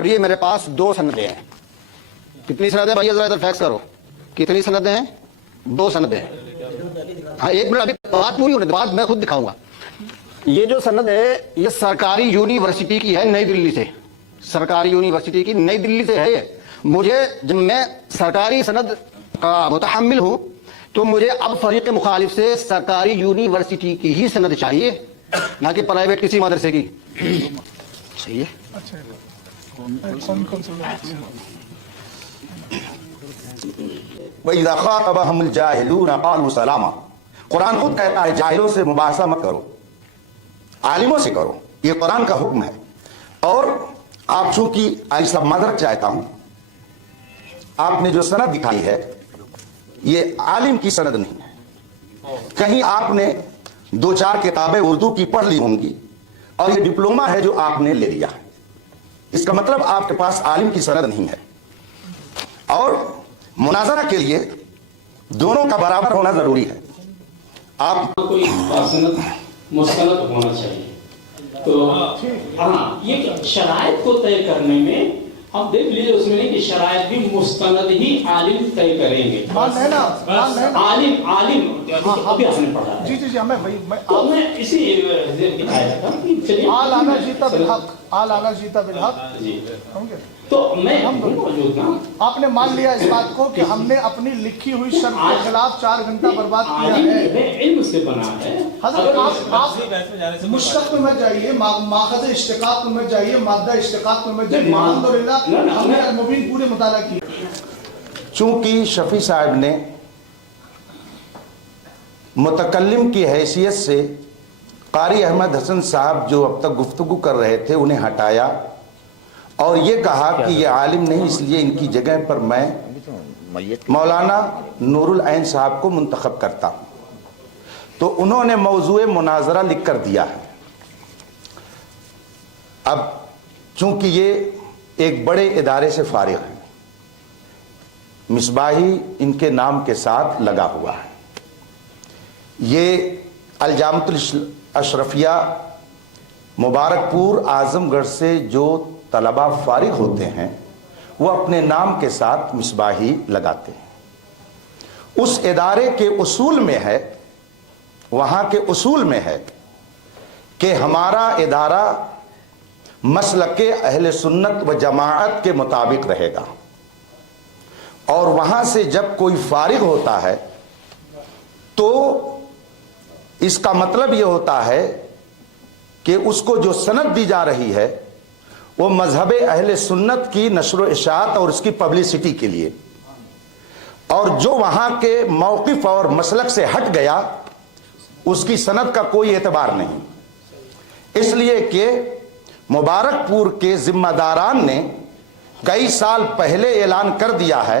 اور یہ میرے پاس 2 سندیں ہیں. کتنی سندیں بھائی ذرا ادھر فیکس کرو. کتنی سندیں ہیں؟ 2 سندیں. ہاں 1 منٹ ابھی بات پوری ہونے دو، بات میں خود دکھاؤں گا. یہ جو سند ہے یہ سرکاری یونیورسٹی کی ہے، نئی دلی سے. سرکاری یونیورسٹی کی نئی دلی سے ہے. مجھے جب میں سرکاری سند کا متحمل ہوں تو مجھے اب فریق مخالف سے سرکاری یونیورسٹی کی ہی سند چاہیے، نہ کہ پرائیویٹ کسی مدرسے کی. صحیح ہے. وَإِذَا خَاطَبَهُمُ الْجَاهِلُونَ قَالُوا سَلَامًا. قرآن خود کہتا ہے جاہلوں سے مباحثہ مت کرو، عالموں سے کرو. یہ قرآن کا حکم ہے. اور آپ چونکہ ایسا مدرک چاہتا ہوں، آپ نے جو سند دکھائی ہے یہ عالم کی سند نہیں ہے. کہیں آپ نے 2-4 کتابیں اردو کی پڑھ لی ہوں گی اور یہ ڈپلومہ ہے جو آپ نے لے لیا. اس کا مطلب آپ کے پاس عالم کی سند نہیں ہے. اور مناظرہ کے لیے دونوں کا برابر ہونا ضروری ہے. آپ کوئی مستند ہونا چاہیے. تو ہاں یہ شرائط کو طے کرنے میں اب دیکھ لیجیے، اس میں نہیں کہ شرائط بھی مستند ہی عالم طے کریں گے. عالم ابھی آپ نے پڑھا. جی تو میں اسی دکھایا تھا کہ چلیے آلانہ جیتا بالحق، آلانہ جیتا بالحق. تو میں موجود نا. آپ نے مان لیا اس بات کو کہ ہم نے اپنی لکھی ہوئی شرط کے خلاف 4 گھنٹہ برباد کیا ہے. علم سے بنا ہے. حضرت آپ مشتق میں مت جائیے، ماخذ اشتقاق میں مت جائیے، مادہ اشتقاق میں مت جائیے. الحمدللہ ہم نے المبین پورے مطالعہ کیا. چونکہ شفیع صاحب نے متکلم کی حیثیت سے قاری احمد حسن صاحب جو اب تک گفتگو کر رہے تھے انہیں ہٹایا اور یہ کہا کہ یہ عالم نہیں، اس لیے ان کی جگہ پر میں مولانا نور العین صاحب کو منتخب کرتا ہوں. تو انہوں نے موضوع مناظرہ لکھ کر دیا ہے. اب چونکہ یہ ایک بڑے ادارے سے فارغ ہیں، مصباحی ان کے نام کے ساتھ لگا ہوا ہے. یہ الجامعۃ الاشرفیہ مبارک پور اعظم گڑھ سے جو طلباء فارغ ہوتے ہیں وہ اپنے نام کے ساتھ مصباحی لگاتے ہیں. اس ادارے کے اصول میں ہے، وہاں کے اصول میں ہے کہ ہمارا ادارہ مسلک اہل سنت و جماعت کے مطابق رہے گا. اور وہاں سے جب کوئی فارغ ہوتا ہے تو اس کا مطلب یہ ہوتا ہے کہ اس کو جو سند دی جا رہی ہے وہ مذہب اہل سنت کی نشر و اشاعت اور اس کی پبلسٹی کے لیے، اور جو وہاں کے موقف اور مسلک سے ہٹ گیا اس کی سند کا کوئی اعتبار نہیں. اس لیے کہ مبارک پور کے ذمہ داران نے کئی سال پہلے اعلان کر دیا ہے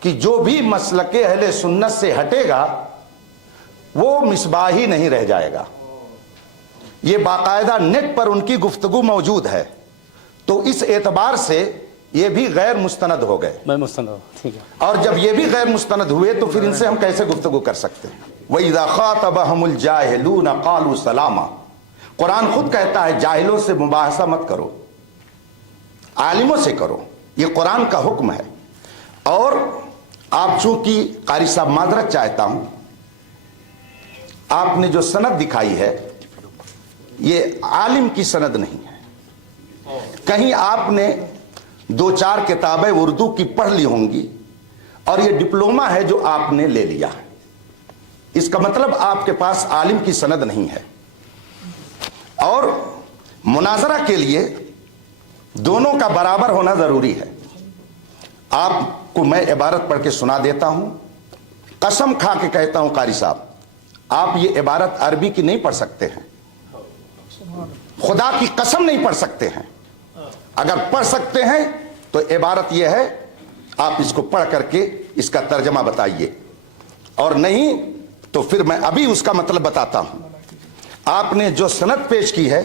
کہ جو بھی مسلک اہل سنت سے ہٹے گا وہ مصباحی نہیں رہ جائے گا. یہ باقاعدہ نیٹ پر ان کی گفتگو موجود ہے. تو اس اعتبار سے یہ بھی غیر مستند ہو گئے. میں مستند ہوں، ٹھیک ہے. اور جب یہ بھی غیر مستند ہوئے تو پھر ان سے ہم کیسے گفتگو کر سکتے ہیں؟ وَإِذَا خَاطَبَهُمُ الْجَاهِلُونَ قَالُوا سَلَامًا. قرآن خود کہتا ہے جاہلوں سے مباحثہ مت کرو، عالموں سے کرو. یہ قرآن کا حکم ہے. اور آپ چونکہ قاری صاحب معذرت چاہتا ہوں، آپ نے جو سند دکھائی ہے یہ عالم کی سند نہیں ہے. کہیں آپ نے 2-4 کتابیں اردو کی پڑھ لی ہوں گی اور یہ ڈپلومہ ہے جو آپ نے لے لیا ہے. اس کا مطلب آپ کے پاس عالم کی سند نہیں ہے. اور مناظرہ کے لیے دونوں کا برابر ہونا ضروری ہے. آپ کو میں عبارت پڑھ کے سنا دیتا ہوں. قسم کھا کے کہتا ہوں قاری صاحب، آپ یہ عبارت عربی کی نہیں پڑھ سکتے ہیں، خدا کی قسم نہیں پڑھ سکتے ہیں. اگر پڑھ سکتے ہیں تو عبارت یہ ہے، آپ اس کو پڑھ کر کے اس کا ترجمہ بتائیے، اور نہیں تو پھر میں ابھی اس کا مطلب بتاتا ہوں. آپ نے جو سند پیش کی ہے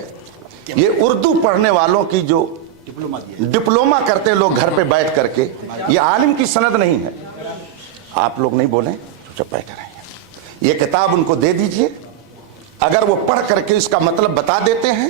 یہ اردو پڑھنے والوں کی جو ڈپلومہ کرتے لوگ گھر پہ بیٹھ کر کے، یہ عالم کی سند نہیں ہے. آپ لوگ نہیں بولیں، چپ بیٹھے رہیں. یہ کتاب ان کو دے دیجئے، اگر وہ پڑھ کر کے اس کا مطلب بتا دیتے ہیں